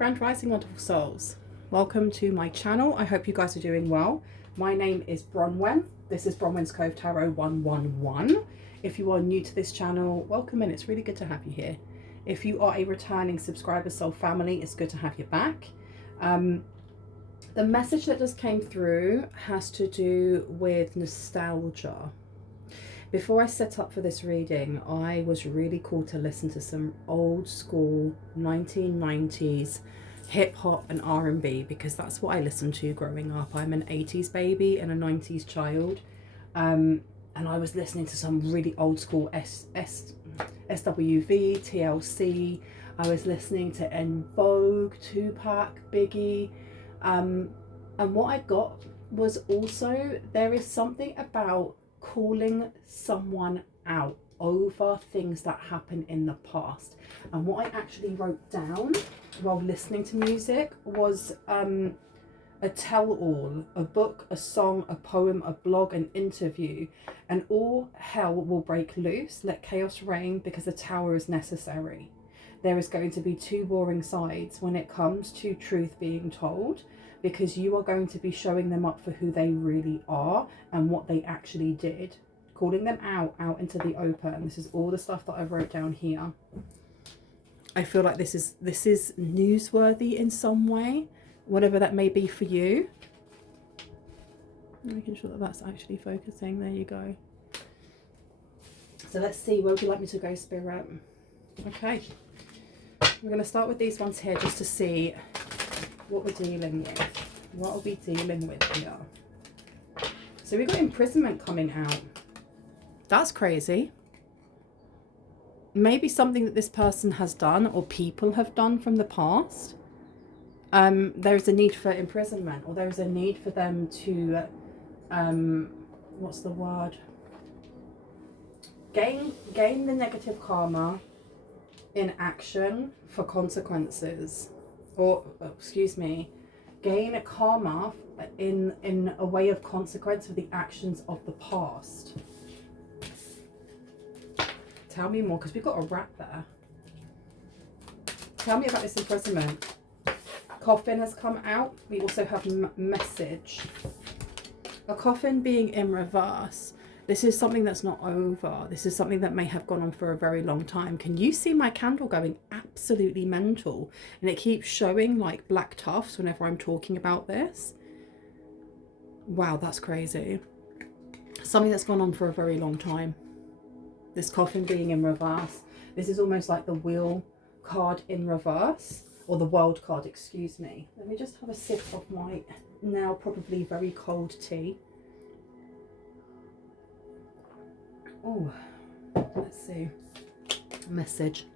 Grand Rising, wonderful souls. Welcome to my channel. I hope you guys are doing well. My name is Bronwen. This is Bronwen's Cove Tarot 111. If you are new to this channel, welcome in. It's really good to have you here. If you are a returning subscriber, soul family, it's good to have you back. The message that just came through has to do with nostalgia. Before I set up for this reading, I was really called to listen to some old school 1990s hip hop and R&B because that's what I listened to growing up. I'm an 80s baby and a 90s child. And I was listening to some really old school SWV, TLC. I was listening to En Vogue, Tupac, Biggie. And what I got was also, there is something about calling someone out over things that happen in the past. And what I actually wrote down while listening to music was a tell-all, a book, a song, a poem, a blog, an interview, and all hell will break loose. Let chaos reign because the tower is necessary. There is going to be two warring sides when it comes to truth being told, because you are going to be showing them up for who they really are and what they actually did. Calling them out into the open. This is all the stuff that I wrote down here. I feel like this is newsworthy in some way, whatever that may be for you. Making sure that that's actually focusing. There you go. So let's see, where would you like me to go, Spirit? Okay. We're going to start with these ones here just to see what we're dealing with. What are we dealing with here? So we've got imprisonment coming out. That's crazy. Maybe something that this person has done or people have done from the past. There's a need for imprisonment, or there's a need for them to, what's the word? Gain the negative karma in action for consequences. Or, excuse me, gain a karma in a way of consequence for the actions of the past. Tell me more, because we've got a wrap there. Tell me about this imprisonment. Coffin has come out. We also have message. A coffin being in reverse. This is something that's not over. This is something that may have gone on for a very long time. Can you see my candle going absolutely mental? And it keeps showing like black tufts whenever I'm talking about this. Wow, that's crazy. Something that's gone on for a very long time. This coffin being in reverse. This is almost like the wheel card in reverse. Or the world card, excuse me. Let me just have a sip of my now probably very cold tea. Oh, let's see. Message.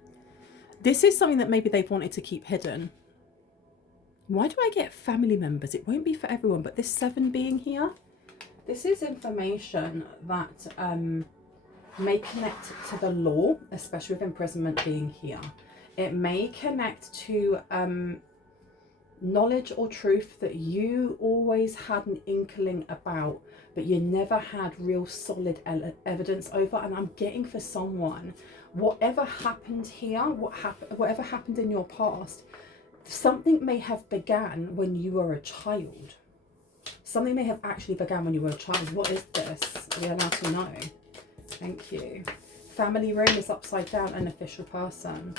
This is something that maybe they've wanted to keep hidden. Why do I get family members? It won't be for everyone, but this 7 being here, this is information that may connect to the law, especially with imprisonment being here. It may connect to knowledge or truth that you always had an inkling about, but you never had real solid evidence over. And I'm getting for someone, whatever happened here, whatever happened in your past, something may have began when you were a child. Something may have actually began when you were a child. What is this? Are we allowed to know? Thank you. Family room is upside down, an official person.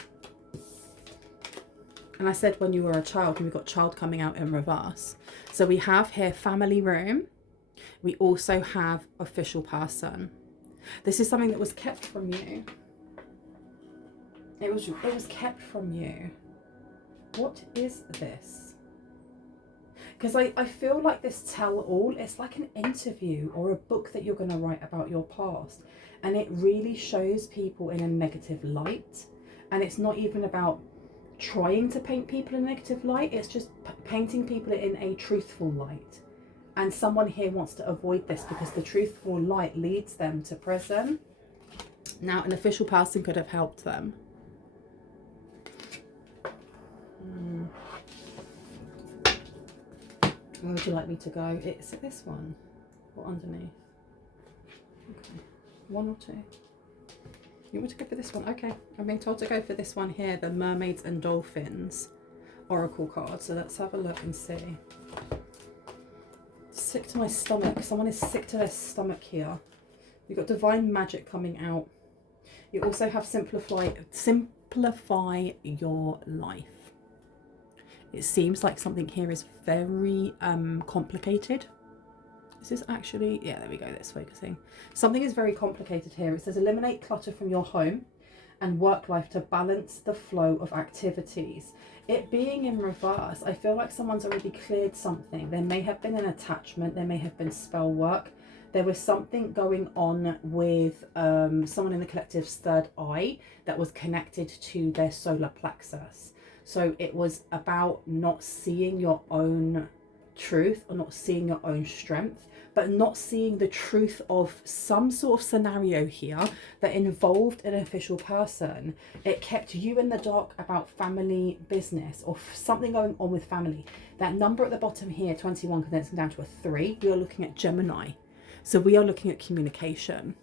And I said when you were a child, and we've got child coming out in reverse. So we have here family room. We also have official person. This is something that was kept from you. It was kept from you. What is this? Because I feel like this tell-all, it's like an interview or a book that you're going to write about your past. And it really shows people in a negative light. And it's not even about trying to paint people in a negative light. It's just painting people in a truthful light. And someone here wants to avoid this because the truthful light leads them to prison. Now, an official person could have helped them. Where would you like me to go? Is it this one or underneath? Okay, 1 or 2. You want to go for this one? Okay, I'm being told to go for this one here, the mermaids and dolphins. oracle card. So let's have a look and see. Sick to my stomach. Someone is sick to their stomach here. You've got divine magic coming out. You also have simplify your life. It seems like something here is very complicated. Is this actually, yeah, there we go, that's focusing. Something is very complicated here. It says eliminate clutter from your home and work life to balance the flow of activities. It being in reverse, I feel like someone's already cleared something. There may have been an attachment, there may have been spell work. There was something going on with someone in the collective's third eye that was connected to their solar plexus. So it was about not seeing your own truth or not seeing your own strength, but not seeing the truth of some sort of scenario here that involved an official person. It kept you in the dark about family business or something going on with family. That number at the bottom here, 21, condensing down to a 3, we are looking at Gemini. So we are looking at communication.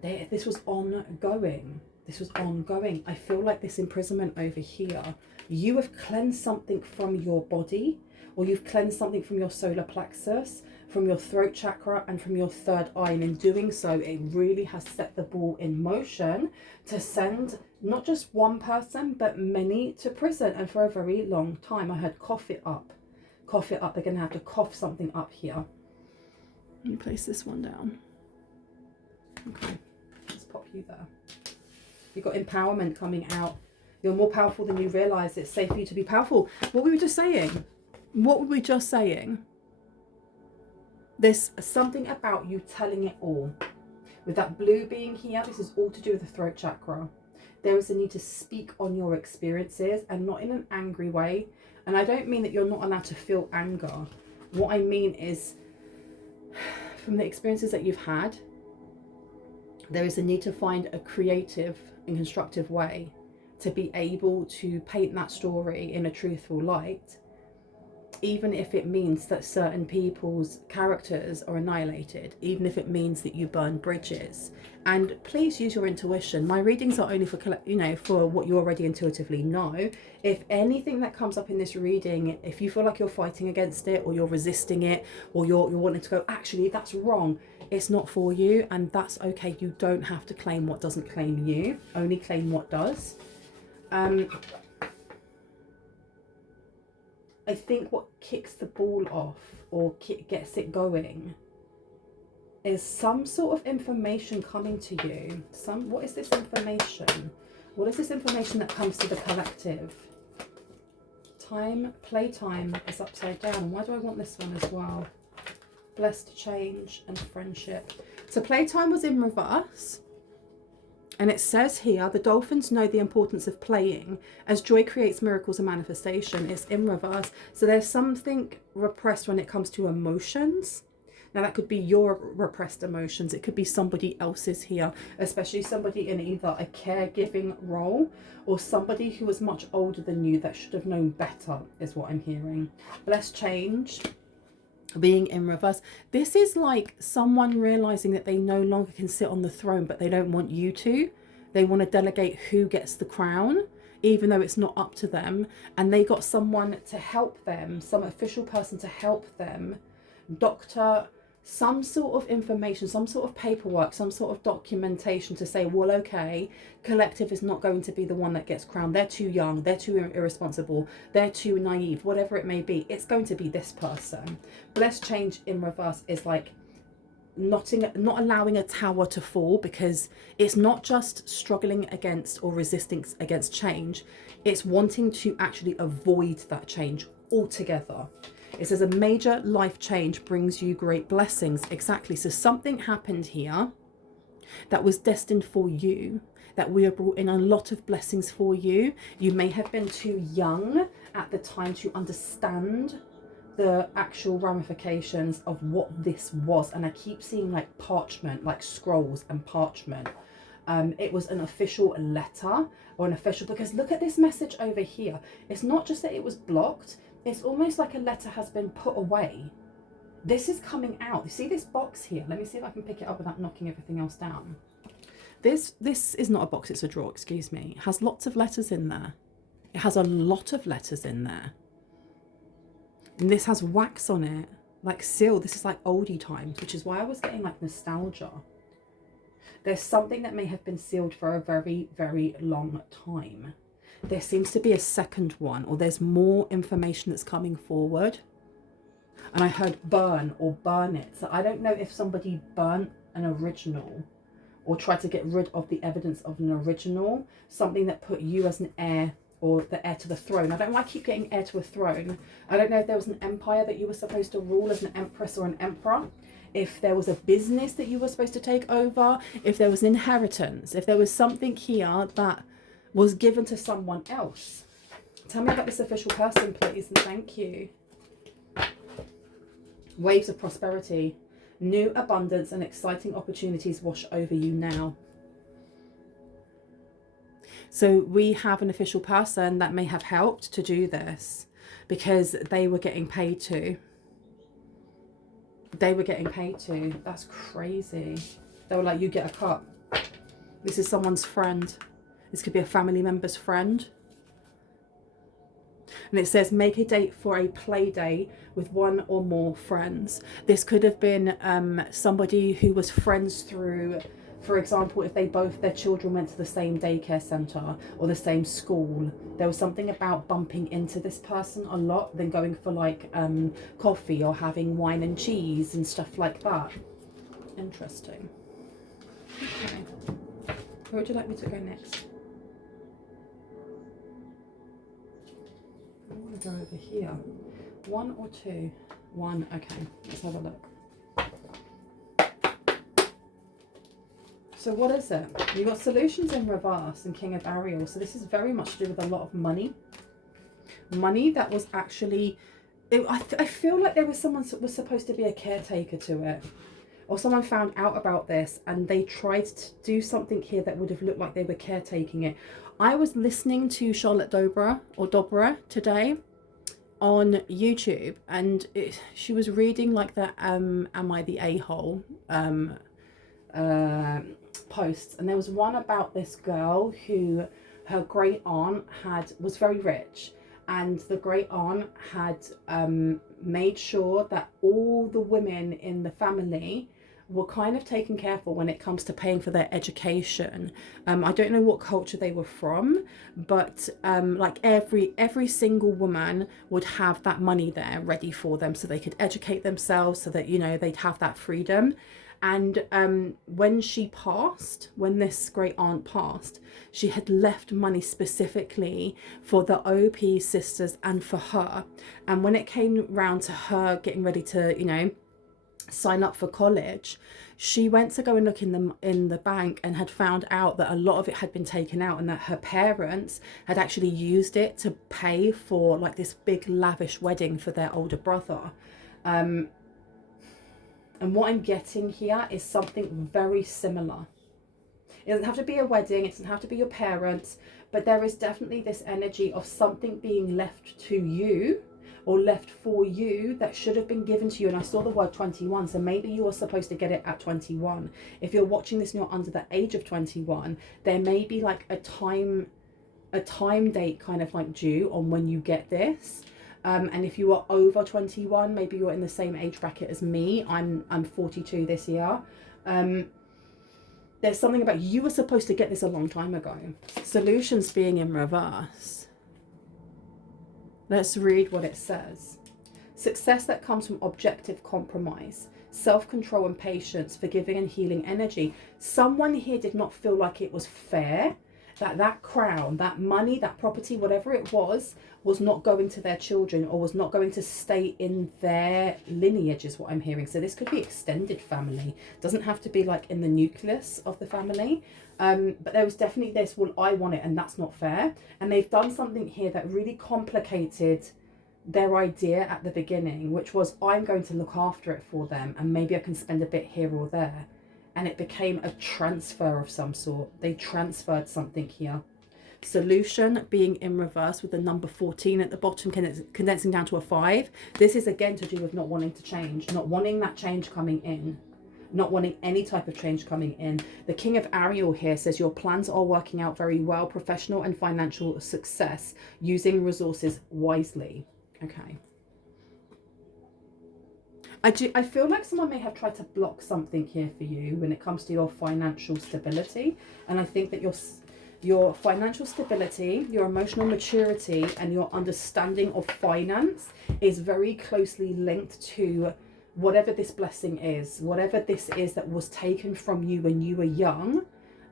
This was ongoing. This was ongoing. I feel like this imprisonment over here, you have cleansed something from your body, or you've cleansed something from your solar plexus, from your throat chakra, and from your third eye. And in doing so, it really has set the ball in motion to send not just one person, but many to prison. And for a very long time, I heard cough it up. Cough it up. They're going to have to cough something up here. Let me place this one down. Okay, let's pop you there. You've got empowerment coming out. You're more powerful than you realise. It's safe for you to be powerful. What were we just saying? What were we just saying? There's something about you telling it all. With that blue being here, this is all to do with the throat chakra. There is a need to speak on your experiences, and not in an angry way. And I don't mean that you're not allowed to feel anger. What I mean is, from the experiences that you've had, there is a need to find a creative and constructive way to be able to paint that story in a truthful light, even if it means that certain people's characters are annihilated, even if it means that you burn bridges. And please use your intuition. My readings are only for, for what you already intuitively know. If anything that comes up in this reading, if you feel like you're fighting against it, or you're resisting it, or you're wanting to go, actually, that's wrong, it's not for you, and that's okay. You don't have to claim what doesn't claim you, only claim what does. I think what kicks the ball off or gets it going is some sort of information coming to you. What is this information? What is this information that comes to the collective? Playtime is upside down. Why do I want this one as well? Blessed change and friendship. So playtime was in reverse. And it says here, the dolphins know the importance of playing as joy creates miracles and manifestation. It's in reverse. So there's something repressed when it comes to emotions. Now that could be your repressed emotions. It could be somebody else's here, especially somebody in either a caregiving role or somebody who was much older than you that should have known better, is what I'm hearing. Blessed change being in reverse. This is like someone realizing that they no longer can sit on the throne, but they don't want you to. They want to delegate who gets the crown, even though it's not up to them. And they got someone to help them, some official person to help them, doctor, some sort of information, some sort of paperwork, some sort of documentation to say, well, okay, collective is not going to be the one that gets crowned. They're too young, they're too irresponsible, they're too naive, whatever it may be. It's going to be this person. Blessed change in reverse is like not allowing a tower to fall, because it's not just struggling against or resisting against change. It's wanting to actually avoid that change altogether. It says a major life change brings you great blessings. Exactly. So something happened here that was destined for you, that we have brought in a lot of blessings for you. You may have been too young at the time to understand the actual ramifications of what this was. And I keep seeing like parchment, like scrolls and parchment. It was an official letter or an official, because look at this message over here. It's not just that it was blocked. It's almost like a letter has been put away. This is coming out. You see this box here? Let me see if I can pick it up without knocking everything else down. This is not a box, it's a drawer, excuse me. It has lots of letters in there. It has a lot of letters in there. And this has wax on it, like seal. This is like oldie times, which is why I was getting like nostalgia. There's something that may have been sealed for a very, very long time. There seems to be a second one, or there's more information that's coming forward. And I heard burn or burn it. So I don't know if somebody burnt an original or tried to get rid of the evidence of an original, something that put you as an heir or the heir to the throne. I don't know why I keep getting heir to a throne. I don't know if there was an empire that you were supposed to rule as an empress or an emperor, if there was a business that you were supposed to take over, if there was an inheritance, if there was something here that was given to someone else. Tell me about this official person, please, and thank you. Waves of prosperity. New abundance and exciting opportunities wash over you now. So we have an official person that may have helped to do this because they were getting paid to. They were getting paid to. That's crazy. They were like, you get a cut. This is someone's friend. This could be a family member's friend. And it says, make a date for a play date with one or more friends. This could have been somebody who was friends through, for example, if their children went to the same daycare centre or the same school. There was something about bumping into this person a lot, than going for like coffee or having wine and cheese and stuff like that. Interesting. Okay. Where would you like me to go next? I want to go over here. One or two? One. Okay, let's have a look. So what is it? You've got solutions in reverse and King of Ariel. So this is very much to do with a lot of money. Money that was actually... I feel like there was someone that was supposed to be a caretaker to it. Or someone found out about this and they tried to do something here that would have looked like they were caretaking it. I was listening to Charlotte Dobra today on YouTube, and she was reading like the Am I the A-hole posts, and there was one about this girl who her great aunt was very rich, and the great aunt had made sure that all the women in the family were kind of taken care for when it comes to paying for their education. I don't know what culture they were from, but like every single woman would have that money there ready for them so they could educate themselves, so that, you know, they'd have that freedom. And when this great aunt passed, she had left money specifically for the OP sisters and for her. And when it came round to her getting ready to, you know, sign up for college, she went to go and look in the bank and had found out that a lot of it had been taken out, and that her parents had actually used it to pay for like this big lavish wedding for their older brother. And what I'm getting here is something very similar. It doesn't have to be a wedding, it doesn't have to be your parents, but there is definitely this energy of something being left to you or left for you that should have been given to you. And I saw the word 21, so maybe you are supposed to get it at 21. If you're watching this and you're under the age of 21, there may be like a time date kind of like due on when you get this. And if you are over 21, maybe you're in the same age bracket as me. I'm 42 this year. There's something about you were supposed to get this a long time ago. Solutions being in reverse. Let's read what it says. Success that comes from objective compromise, self-control and patience, forgiving and healing energy. Someone here did not feel like it was fair, that crown, that money, that property, whatever it was not going to their children, or was not going to stay in their lineage, is what I'm hearing. So this could be extended family. Doesn't have to be like in the nucleus of the family. But there was definitely this, well, I want it and that's not fair. And they've done something here that really complicated their idea at the beginning, which was, I'm going to look after it for them and maybe I can spend a bit here or there. And it became a transfer of some sort. They transferred something here. Solution being in reverse with the number 14 at the bottom, condensing down to a 5. This is again to do with not wanting to change, not wanting that change coming in. not wanting any type of change coming in. The King of Ariel here says your plans are working out very well, professional and financial success, using resources wisely. Okay. I feel like someone may have tried to block something here for you when it comes to your financial stability. And I think that your financial stability, your emotional maturity, and your understanding of finance is very closely linked to whatever this blessing is, whatever this is that was taken from you when you were young.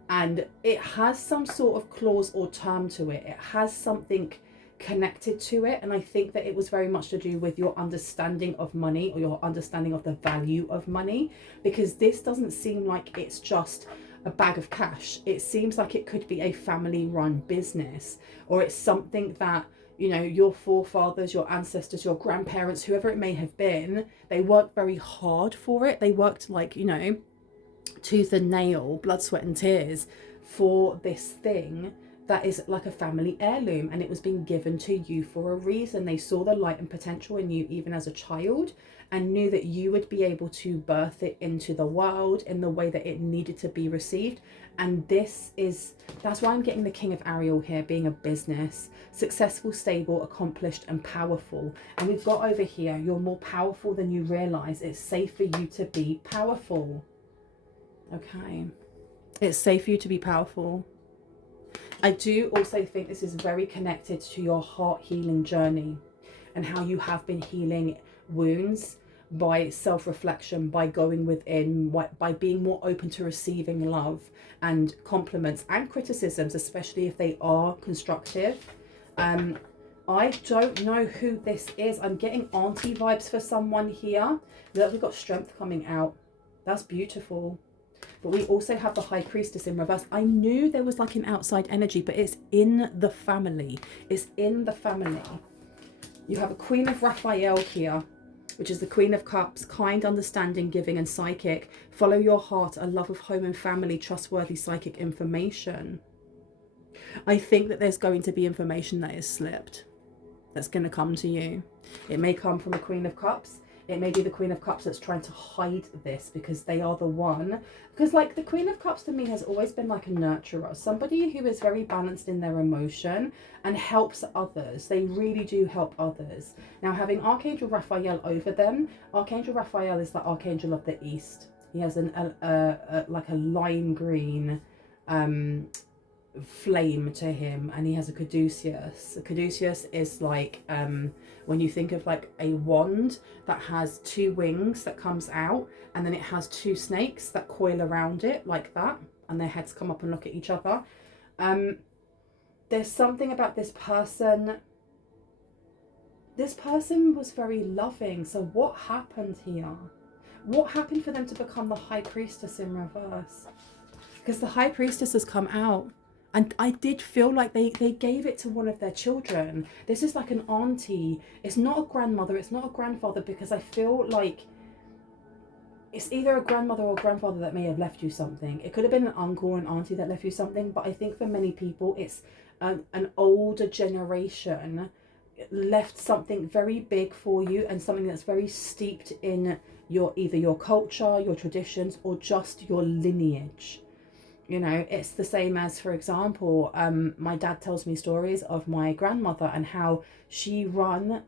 And it has some sort of clause or term to it. It has something connected to it, and I think that it was very much to do with your understanding of money, or your understanding of the value of money, because this doesn't seem like it's just a bag of cash. It seems like it could be a family run business, or it's something that, you know, your forefathers, your ancestors, your grandparents, whoever it may have been, they worked very hard for it. They worked like, you know, tooth and nail, blood, sweat and tears for this thing that is like a family heirloom, and it was being given to you for a reason. They saw the light and potential in you even as a child, and knew that you would be able to birth it into the world in the way that it needed to be received. And that's why I'm getting the King of Ariel here, being a business, successful, stable, accomplished and powerful. And we've got over here, you're more powerful than you realize. It's safe for you to be powerful. Okay, it's safe for you to be powerful. I do also think this is very connected to your heart healing journey, and how you have been healing wounds by self-reflection, by going within, by being more open to receiving love and compliments and criticisms, especially if they are constructive. I don't know who this is. I'm getting auntie vibes for someone here. Look, we've got strength coming out. That's beautiful. But we also have the High Priestess in reverse. I knew there was like an outside energy, but it's in the family. It's in the family. You have a Queen of Raphael here, which is the Queen of Cups, kind, understanding, giving and psychic. Follow your heart, a love of home and family, trustworthy psychic information. I think that there's going to be information that is slipped, that's going to come to you. It may come from the Queen of Cups. It may be the Queen of Cups that's trying to hide this, because they are the one. Because like the Queen of Cups to me has always been like a nurturer, somebody who is very balanced in their emotion and helps others. They really do help others. Now, having Archangel Raphael over them, Archangel Raphael is the Archangel of the East. He has like a lime green flame to him, and he has a caduceus. A caduceus is like when you think of like a wand that has two wings that comes out, and then it has two snakes that coil around it like that, and their heads come up and look at each other. There's something about this person. This person was very loving. So what happened here? What happened for them to become the High Priestess in reverse? Because the High Priestess has come out. And I did feel like they gave it to one of their children. This is like an auntie. It's not a grandmother. It's not a grandfather, because I feel like it's either a grandmother or a grandfather that may have left you something. It could have been an uncle or an auntie that left you something. But I think for many people, it's an older generation left something very big for you, and something that's very steeped in either your culture, your traditions, or just your lineage. You know, it's the same as, for example, my dad tells me stories of my grandmother and how she ran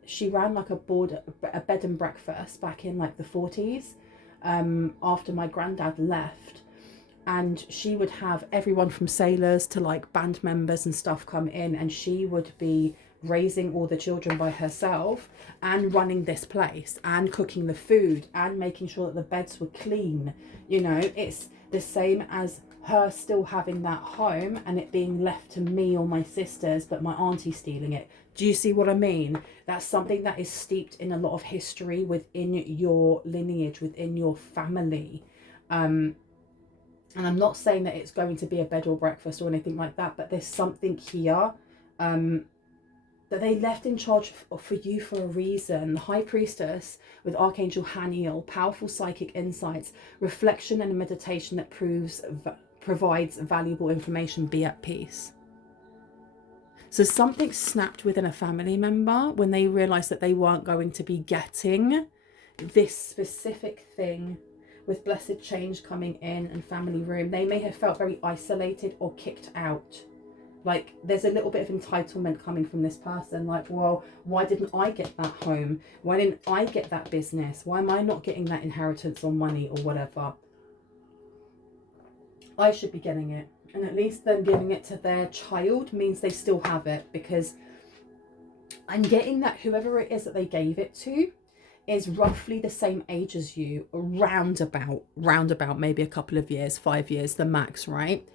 like a bed and breakfast back in like the 40s, after my granddad left. And she would have everyone from sailors to like band members and stuff come in, and she would be raising all the children by herself and running this place and cooking the food and making sure that the beds were clean. You know, it's the same as her still having that home and it being left to me or my sisters, but my auntie stealing it. Do you see what I mean? That's something that is steeped in a lot of history within your lineage, within your family. And I'm not saying that it's going to be a bed or breakfast or anything like that, but there's something here that they left in charge for you for a reason. The High Priestess with Archangel Haniel, powerful psychic insights, reflection and meditation that provides valuable information. Be at peace. So something snapped within a family member when they realised that they weren't going to be getting this specific thing with blessed change coming in and family room, they may have felt very isolated or kicked out. Like there's a little bit of entitlement coming from this person, like, well, why didn't I get that home? Why didn't I get that business? Why am I not getting that inheritance or money or whatever? I should be getting it. And at least them giving it to their child means they still have it, because I'm getting that whoever it is that they gave it to is roughly the same age as you, roundabout maybe a couple of years, 5 years, the max, right?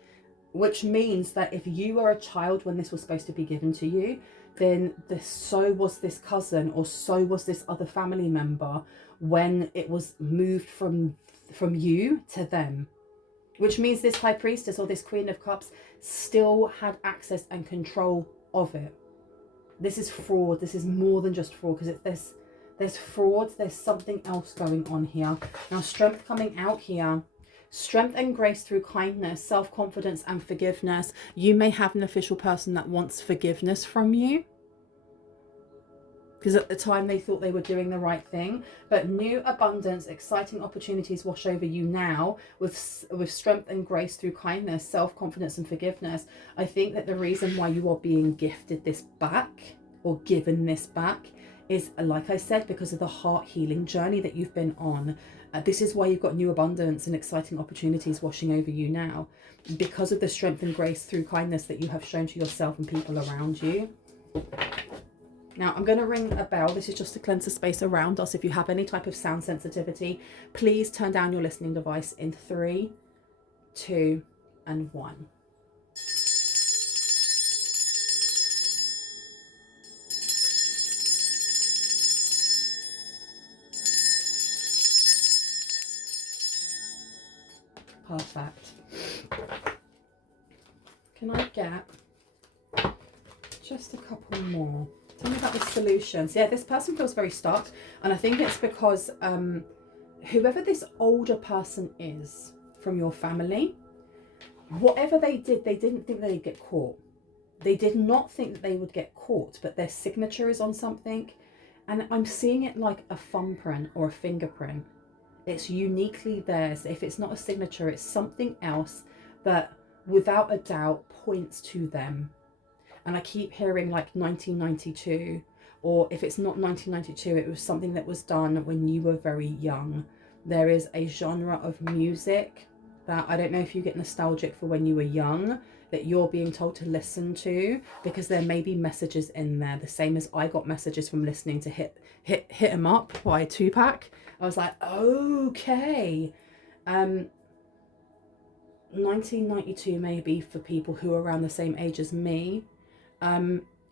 Which means that if you were a child when this was supposed to be given to you, then so was this cousin, or so was this other family member when it was moved from you to them. Which means this high priestess or this queen of cups still had access and control of it. This is fraud. This is more than just fraud, because there's fraud. There's something else going on here. Now, strength coming out here. Strength and grace through kindness, self-confidence and forgiveness. You may have an official person that wants forgiveness from you, because at the time they thought they were doing the right thing. But new abundance, exciting opportunities wash over you now with strength and grace through kindness, self-confidence and forgiveness. I think that the reason why you are being gifted this back, or given this back, is, like I said, because of the heart healing journey that you've been on. This is why you've got new abundance and exciting opportunities washing over you now, because of the strength and grace through kindness that you have shown to yourself and people around you. Now, I'm going to ring a bell. This is just to cleanse the space around us. If you have any type of sound sensitivity, please turn down your listening device in 3, 2, and 1. Perfect. Can I get just a couple more? Tell me about the solutions. Yeah, this person feels very stuck, and I think it's because whoever this older person is from your family, whatever they did, they didn't think they'd get caught. They did not think that they would get caught, but their signature is on something, and I'm seeing it like a thumbprint or a fingerprint. It's uniquely theirs. If it's not a signature, it's something else that without a doubt points to them. And I keep hearing like 1992, or if it's not 1992, it was something that was done when you were very young. There is a genre of music that, I don't know if you get nostalgic for when you were young, that you're being told to listen to, because there may be messages in there, the same as I got messages from listening to Hit 'Em Up by Tupac. I was like, okay. 1992 maybe for people who are around the same age as me.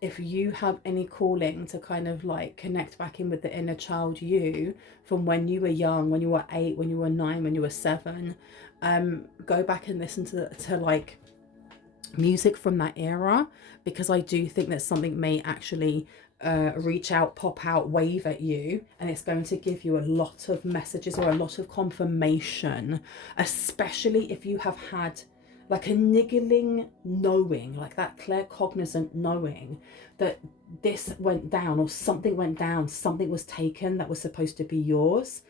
If you have any calling to kind of like connect back in with the inner child you from when you were young, when you were 8, when you were 9, when you were 7, go back and listen to like music from that era, because I do think that something may actually reach out, pop out, wave at you, and it's going to give you a lot of messages or a lot of confirmation, especially if you have had like a niggling knowing, like that claircognizant knowing that this went down, or something went down, something was taken that was supposed to be yours.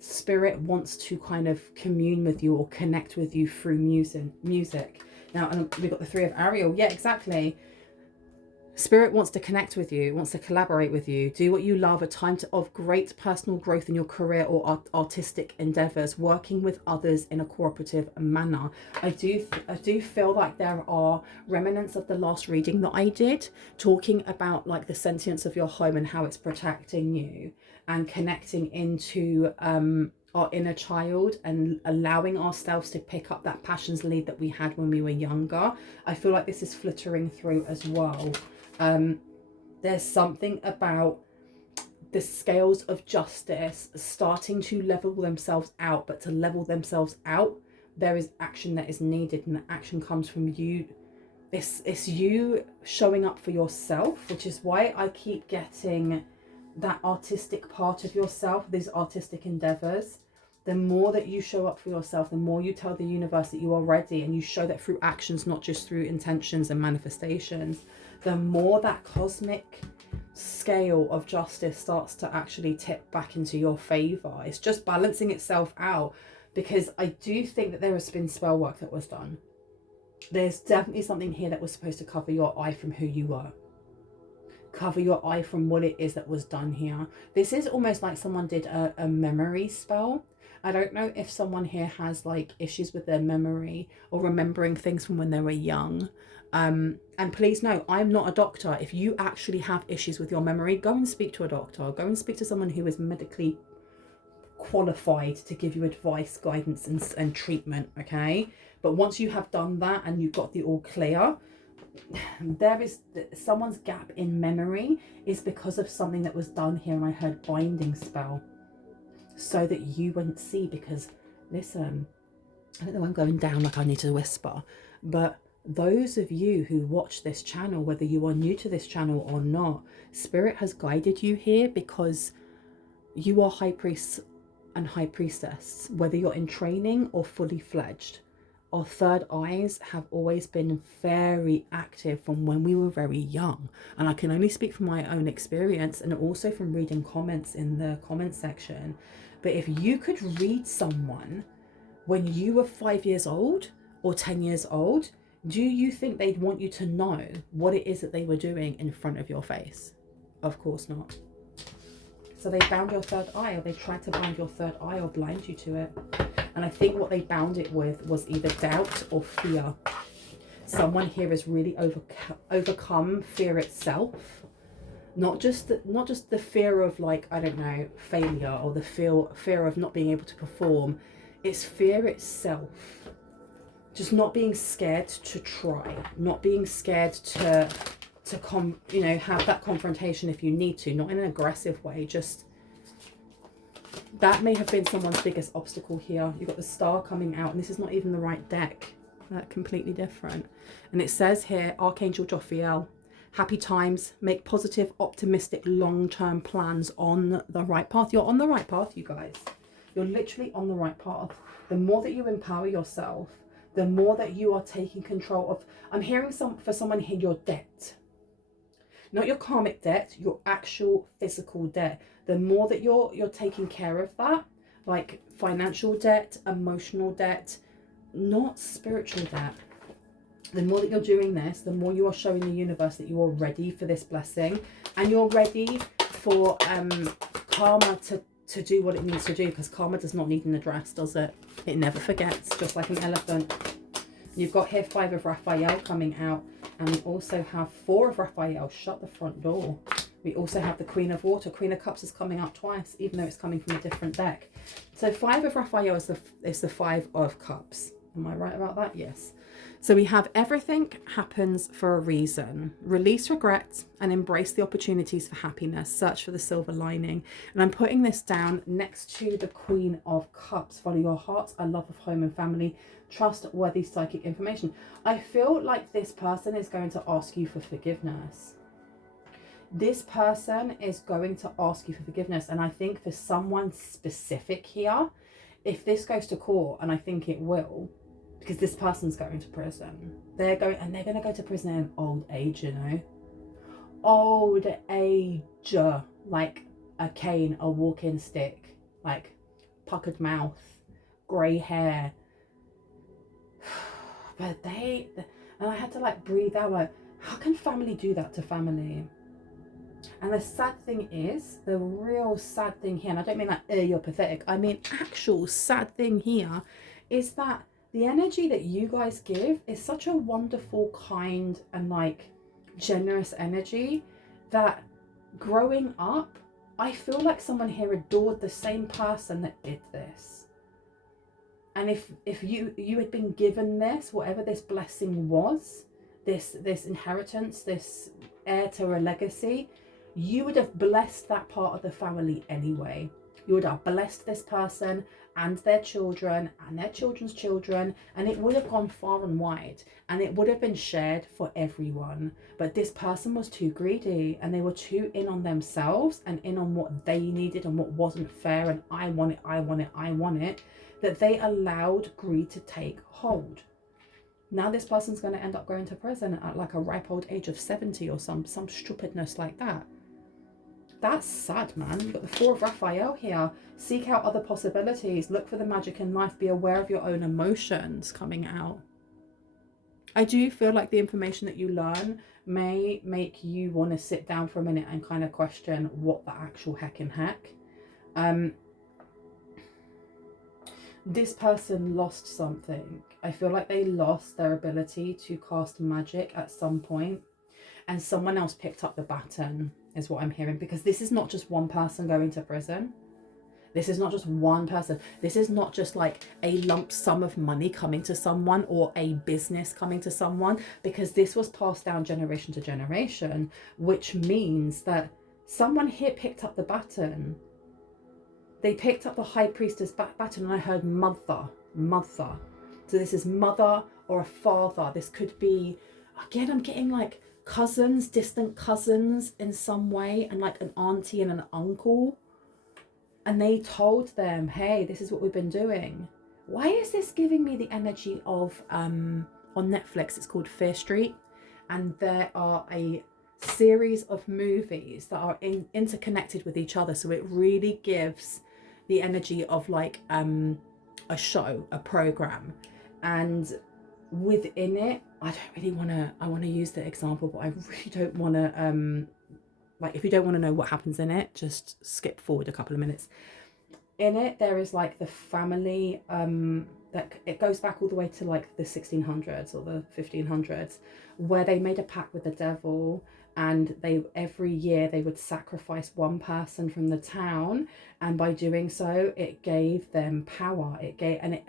Spirit wants to kind of commune with you or connect with you through music. Now, and we've got the 3 of Ariel. Yeah, exactly. Spirit wants to connect with you, wants to collaborate with you, do what you love, a time of great personal growth in your career or artistic endeavors, working with others in a cooperative manner. I do feel like there are remnants of the last reading that I did, talking about like the sentience of your home and how it's protecting you, and connecting into our inner child and allowing ourselves to pick up that passions lead that we had when we were younger. I feel like this is flittering through as well. There's something about the scales of justice starting to level themselves out, but to level themselves out, there is action that is needed, and the action comes from you. It's you showing up for yourself, which is why I keep getting that artistic part of yourself, these artistic endeavors. The more that you show up for yourself, the more you tell the universe that you are ready, and you show that through actions, not just through intentions and manifestations, the more that cosmic scale of justice starts to actually tip back into your favor. It's just balancing itself out, because I do think that there has been spell work that was done. There's definitely something here that was supposed to cover your eye from who you were. Cover your eye from what it is that was done here. This is almost like someone did a memory spell. I don't know if someone here has like issues with their memory or remembering things from when they were young. And please know, I'm not a doctor. If you actually have issues with your memory, go and speak to a doctor. Go and speak to someone who is medically qualified to give you advice, guidance, and treatment, okay? But once you have done that and you've got the all clear, there is someone's gap in memory is because of something that was done here, and I heard binding spell, so that you wouldn't see. Because listen, I don't know, I'm going down like I need to whisper, but those of you who watch this channel, whether you are new to this channel or not, Spirit has guided you here because you are high priests and high priestess, whether you're in training or fully fledged. Our third eyes have always been very active from when we were very young. And I can only speak from my own experience and also from reading comments in the comment section. But if you could read someone when you were 5 years old or 10 years old, do you think they'd want you to know what it is that they were doing in front of your face? Of course not. So they bound your third eye, or they tried to bind your third eye or blind you to it. And I think what they bound it with was either doubt or fear. Someone here has really overcome fear itself. Not just the fear of, like, I don't know, failure, or the fear of not being able to perform. It's fear itself. Just not being scared to try, not being scared to have that confrontation if you need to, not in an aggressive way. Just that may have been someone's biggest obstacle here. You've got the star coming out, and this is not even the right deck. That's completely different. And it says here, Archangel Jophiel, happy times, make positive, optimistic, long-term plans on the right path. You're on the right path, you guys. You're literally on the right path. The more that you empower yourself, the more that you are taking control of. I'm hearing for someone here, your debt. Not your karmic debt, your actual physical debt. The more that you're taking care of that, like financial debt, emotional debt, not spiritual debt. The more that you're doing this, the more you are showing the universe that you are ready for this blessing, and you're ready for karma to do what it needs to do, because karma does not need an address, does it? It never forgets, just like an elephant. You've got here 5 of Raphael coming out, and we also have 4 of Raphael. Shut the front door. We also have the Queen of Water. Queen of Cups is coming out twice, even though it's coming from a different deck. So 5 of Raphael is the 5 of Cups. Am I right about that? Yes. So we have everything happens for a reason. Release regrets and embrace the opportunities for happiness. Search for the silver lining. And I'm putting this down next to the Queen of Cups. Follow your hearts, a love of home and family, trustworthy psychic information. I feel like this person is going to ask you for forgiveness. This person is going to ask you for forgiveness. And I think for someone specific here, if this goes to court, and I think it will, because this person's going to prison. They're going to go to prison in old age, you know. Old age. Like a cane, a walking stick. Like puckered mouth, grey hair. But and I had to like breathe out, like, how can family do that to family? And the sad thing is, the real sad thing here, and I don't mean like, you're pathetic. I mean, actual sad thing here is that the energy that you guys give is such a wonderful, kind, and like generous energy that growing up, I feel like someone here adored the same person that did this. And if you had been given this, whatever this blessing was, this inheritance, this heir to a legacy, you would have blessed that part of the family anyway. You would have blessed this person and their children and their children's children, and it would have gone far and wide, and it would have been shared for everyone. But this person was too greedy, and they were too in on themselves and in on what they needed and what wasn't fair, and I want it, that they allowed greed to take hold. Now this person's going to end up going to prison at like a ripe old age of 70 or some stupidness like that. That's sad, man. You've got the Four of Raphael here. Seek out other possibilities. Look for the magic in life. Be aware of your own emotions coming out. I do feel like the information that you learn may make you want to sit down for a minute and kind of question what the actual heckin' heck. This person lost something. I feel like they lost their ability to cast magic at some point, and someone else picked up the baton, is what I'm hearing, because this is not just one person going to prison. This is not just one person. This is not just like a lump sum of money coming to someone or a business coming to someone, because this was passed down generation to generation, which means that someone here picked up the baton. They picked up the high priestess baton, and I heard mother. So this is mother or a father. This could be, again, I'm getting like cousins, distant cousins in some way, and like an auntie and an uncle. And they told them, hey, this is what we've been doing. Why is this giving me the energy of, on Netflix, it's called Fear Street. And there are a series of movies that are interconnected with each other. So it really gives the energy of like a show, a program. And within it, I want to use the example, but I really don't want to, like, if you don't want to know what happens in it, just skip forward a couple of minutes. In it, there is like the family, that it goes back all the way to like the 1600s or the 1500s, where they made a pact with the devil, and they every year they would sacrifice one person from the town, and by doing so, it gave them power. It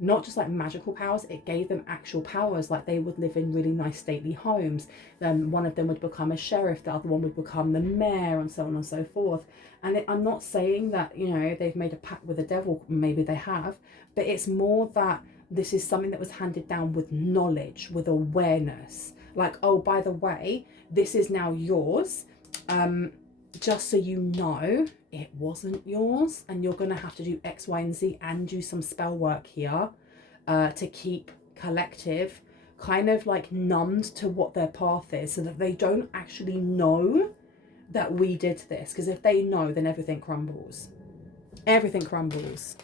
not just like magical powers, it gave them actual powers. Like they would live in really nice stately homes. Then one of them would become a sheriff, the other one would become the mayor, and so on and so forth. And I'm not saying that, you know, they've made a pact with the devil, maybe they have, but it's more that this is something that was handed down with knowledge, with awareness. Like, oh, by the way, this is now yours. Just so you know, it wasn't yours, and you're going to have to do X, Y, and Z and do some spell work here to keep collective kind of like numbed to what their path is, so that they don't actually know that we did this. Because if they know, then everything crumbles. Everything crumbles.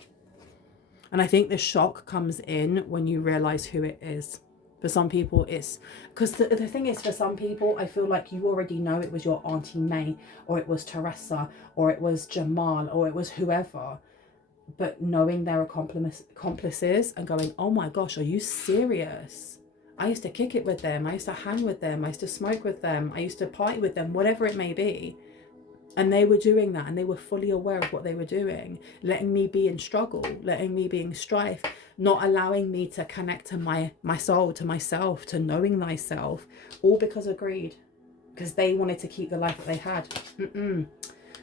And I think the shock comes in when you realize who it is. For some people, it's because the thing is, for some people, I feel like you already know it was your Auntie May, or it was Teresa, or it was Jamal, or it was whoever. But knowing they're accomplices and going, oh my gosh, are you serious? I used to kick it with them. I used to hang with them. I used to smoke with them. I used to party with them, whatever it may be. And they were doing that, and they were fully aware of what they were doing, letting me be in struggle, letting me be in strife, not allowing me to connect to my soul, to myself, to knowing thyself, all because of greed, because they wanted to keep the life that they had.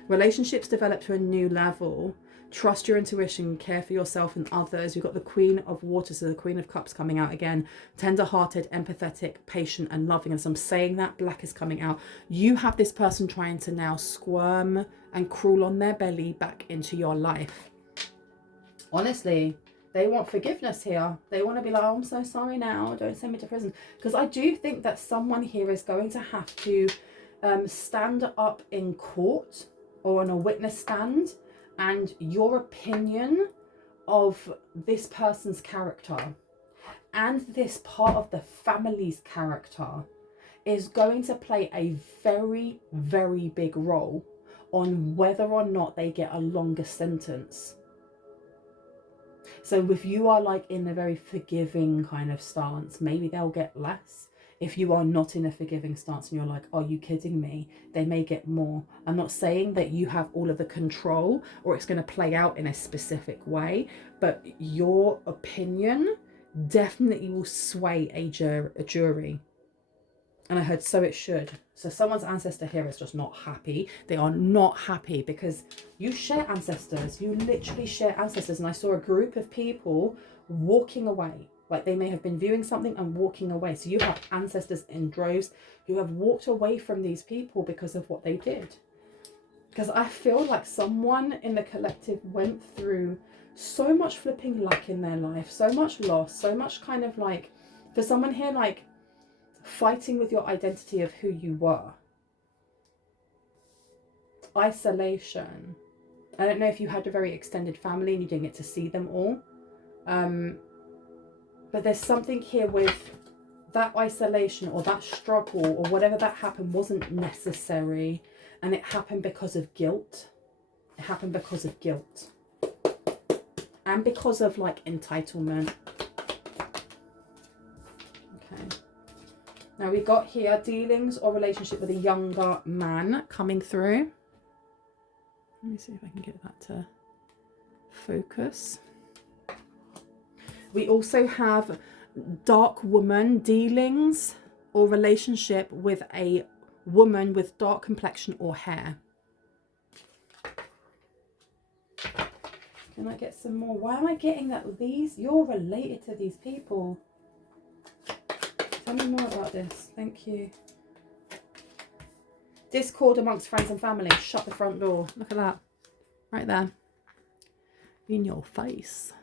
Relationships develop to a new level. Trust your intuition, care for yourself and others. You've got the Queen of Waters, so the Queen of Cups coming out again. Tender-hearted, empathetic, patient and loving. And so I'm saying that Black is coming out. You have this person trying to now squirm and crawl on their belly back into your life. Honestly, they want forgiveness here. They want to be like, oh, I'm so sorry now. Don't send me to prison. Because I do think that someone here is going to have to stand up in court or on a witness stand, and your opinion of this person's character and this part of the family's character is going to play a very, very big role on whether or not they get a longer sentence. So if you are like in a very forgiving kind of stance, maybe they'll get less. If you are not in a forgiving stance and you're like, are you kidding me? They may get more. I'm not saying that you have all of the control or it's going to play out in a specific way, but your opinion definitely will sway a jury. And I heard so it should. So someone's ancestor here is just not happy. They are not happy because you share ancestors. You literally share ancestors. And I saw a group of people walking away. Like they may have been viewing something and walking away. So you have ancestors in droves who have walked away from these people because of what they did. Because I feel like someone in the collective went through so much flipping lack in their life, so much loss, so much kind of like, for someone here, like fighting with your identity of who you were. isolation. I don't know if you had a very extended family and you didn't get to see them all. But there's something here with that isolation or that struggle or whatever that happened wasn't necessary. And it happened because of guilt. It happened because of guilt. And because of like entitlement. Okay. Now we got here dealings or relationship with a younger man coming through. Let me see if I can get that to focus. We also have dark woman dealings or relationship with a woman with dark complexion or hair. Can I get some more? Why am I getting that? You're related to these people. Tell me more about this. Thank you. Discord amongst friends and family. Shut the front door. Look at that. Right there. In your face.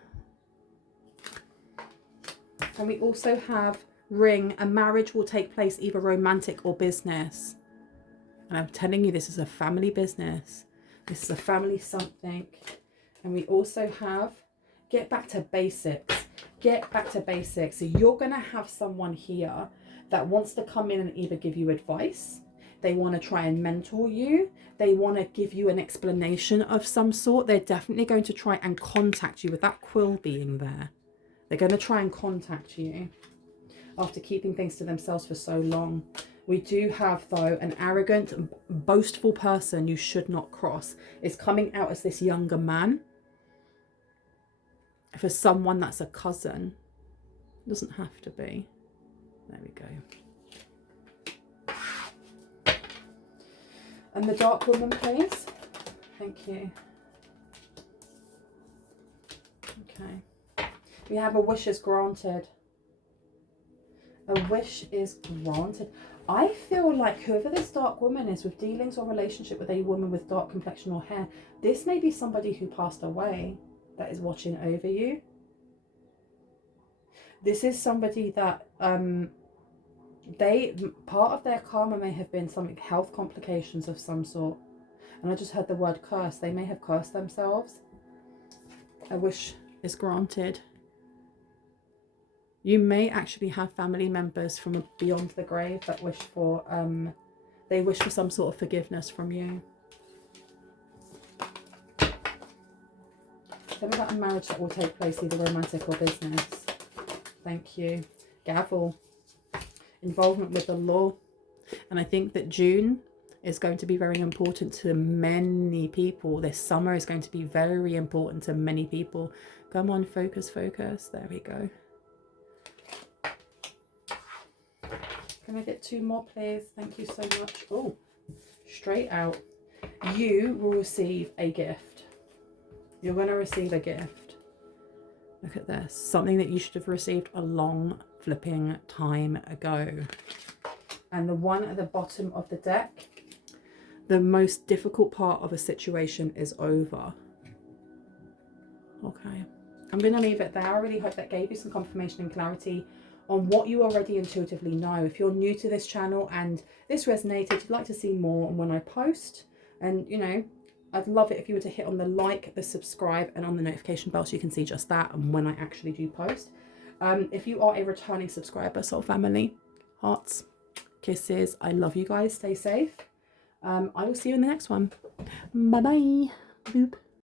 And we also have ring. A marriage will take place either romantic or business. And I'm telling you, this is a family business. This is a family something. And we also have get back to basics. Get back to basics. So you're going to have someone here that wants to come in and either give you advice. They want to try and mentor you. They want to give you an explanation of some sort. They're definitely going to try and contact you with that quill being there. They're going to try and contact you after keeping things to themselves for so long. We do have, though, an arrogant, boastful person you should not cross. Is coming out as this younger man. For someone that's a cousin. It doesn't have to be. There we go. And the dark woman, please. Thank you. Okay. We have a wish is granted. A wish is granted. I feel like whoever this dark woman is with dealings or relationship with a woman with dark complexion or hair, this may be somebody who passed away that is watching over you. This is somebody that part of their karma may have been some health complications of some sort. And I just heard the word curse. They may have cursed themselves. A wish is granted. You may actually have family members from beyond the grave that wish for, they wish for some sort of forgiveness from you. Tell me about a marriage that will take place either romantic or business. Thank you. Gavel. Involvement with the law. And I think that June is going to be very important to many people. This summer is going to be very important to many people. Come on, focus, focus. There we go. Can I get 2 more, please? Thank you so much. Oh, straight out. You will receive a gift. You're going to receive a gift. Look at this. Something that you should have received a long flipping time ago. And the one at the bottom of the deck, the most difficult part of a situation is over. Okay. I'm going to leave it there. I really hope that gave you some confirmation and clarity on what you already intuitively know. If you're new to this channel and this resonated, you'd like to see more on when I post, and you know, I'd love it if you were to hit on the like, the subscribe, and on the notification bell so you can see just that and when I actually do post. If you are a returning subscriber, soul family, hearts, kisses, I love you guys. Stay safe. I will see you in the next one. Bye bye. Boop.